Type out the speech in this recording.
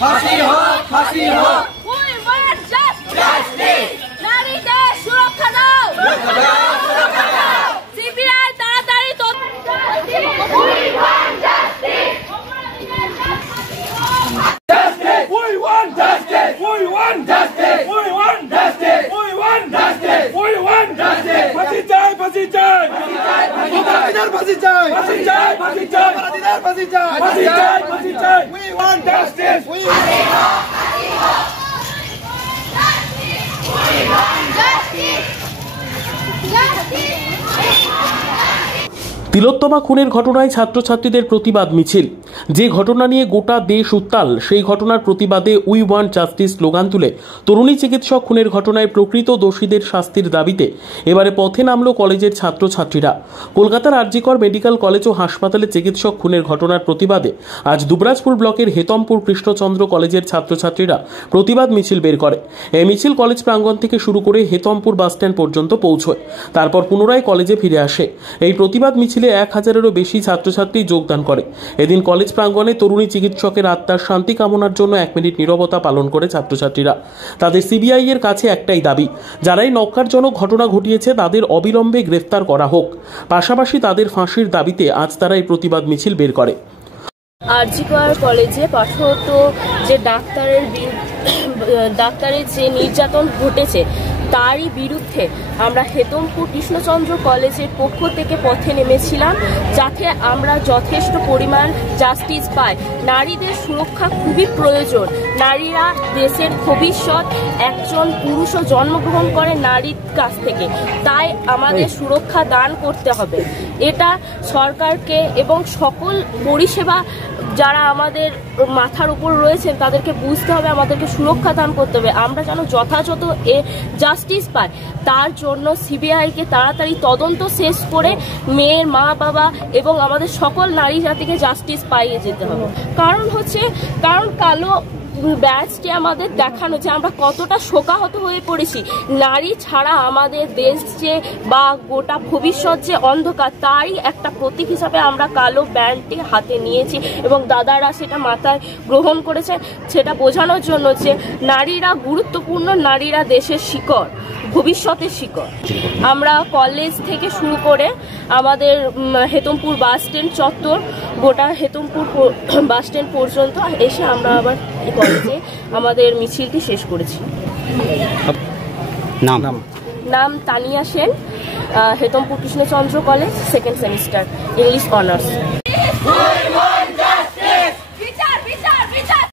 ফাঁসি হোক, ফাঁসি হোক। We want justice. নারীদের সুরক্ষা দাও, সুরক্ষা দাও। সিবিআই তাড়াতাড়ি We want justice. We want justice. We want justice. We want justice. We want justice. We want justice. ফাঁসি চাই, ফাঁসি চাই, ফাঁসি চাই, ফাঁসি চাই, ফাঁসি চাই, ফাঁসি চাই, ফাঁসি চাই, ফাঁসি চাই, ফাঁসি চাই, ফাঁসি চাই। We want justice. We want তিলোত্তমা খুনের ঘটনায় ছাত্রছাত্রীদের প্রতিবাদ মিছিল। যে ঘটনা নিয়ে গোটা দেশ উত্তাল, সেই ঘটনার প্রতিবাদে উই ওয়ান্ট জাস্টিস স্লোগান তুলে তরুণী চিকিৎসক খুনের ঘটনায় প্রকৃত দোষীদের শাস্তির দাবিতে এবারে পথে নামল কলেজের ছাত্রছাত্রীরা। কলকাতার আরজিকর মেডিকেল কলেজ ও হাসপাতালে চিকিৎসক খুনের ঘটনার প্রতিবাদে আজ দুবরাজপুর ব্লকের হেতমপুর কৃষ্ণচন্দ্র কলেজের ছাত্রছাত্রীরা প্রতিবাদ মিছিল বের করে। এই মিছিল কলেজ প্রাঙ্গণ থেকে শুরু করে হেতমপুর বাসস্ট্যান্ড পর্যন্ত পৌঁছয়, তারপর পুনরায় কলেজে ফিরে আসে। এই প্রতিবাদ মিছিলে 1000-এরও বেশি ছাত্রছাত্রী যোগদান করে। এদিন কলেজ প্রাঙ্গণে তরুণী চিকিৎসকের আত্মার শান্তি কামনার জন্য 1 মিনিট নীরবতা পালন করে ছাত্রছাত্রীরা। তাদের সিবিআই এর কাছে একটাই দাবি, যারাই ন্যক্কারজনক ঘটনা ঘটিয়েছে তাদের অবিলম্বে গ্রেফতার করা হোক। পাশাপাশি তাদের ফাঁসির দাবিতে আজ তারা এই প্রতিবাদ মিছিল বের করে। আরজিকর কলেজে পাঠরত যে ডাক্তারের যে নির্যাতন ঘটেছে তারই বিরুদ্ধে আমরা হেতমপুর কৃষ্ণচন্দ্র কলেজের পক্ষ থেকে পথে নেমেছিলাম, যাতে আমরা যথেষ্ট পরিমাণ জাস্টিস পাই। নারীদের সুরক্ষা খুবই প্রয়োজন। নারীরা দেশের ভবিষ্যৎ। একজন পুরুষও জন্মগ্রহণ করে নারীর কাছ থেকে, তাই আমাদের সুরক্ষা দান করতে হবে। এটা সরকারকে এবং সকল পরিষেবা যারা আমাদের মাথার উপর রয়েছেন তাদেরকে বুঝতে হবে, আমাদেরকে সুরক্ষা দান করতে হবে। আমরা যেন যথাযথ জাস্টিস পাই, তার জন্য সিবিআইকে তাড়াতাড়ি তদন্ত শেষ করে মেয়ের মা বাবা এবং আমাদের সকল নারী জাতিকে জাস্টিস পাইয়ে যেতে হবে। কারণ কালো ব্যাচটি আমাদের দেখানো যে আমরা কতটা শোকাহত হয়ে পড়েছি। নারী ছাড়া আমাদের দেশ যে বা গোটা ভবিষ্যৎ যে অন্ধকার, তারই একটা প্রতীক হিসাবে আমরা কালো ব্যান্ডটি হাতে নিয়েছি এবং দাদারা সেটা মাথায় গ্রহণ করেছে, সেটা বোঝানোর জন্য যে নারীরা গুরুত্বপূর্ণ, নারীরা দেশের শিকড়, ভবিষ্যতের শিকড়। আমরা কলেজ থেকে শুরু করে আমাদের হেতমপুর বাস স্ট্যান্ড চত্বর, গোটা হেতমপুর বাস স্ট্যান্ড পর্যন্ত এসে আমরা আবার কলেজে আমাদের মিছিলটি শেষ করেছি। নাম Tania Sen, Hetampur Krishnachandra college, 2nd semester, English honours.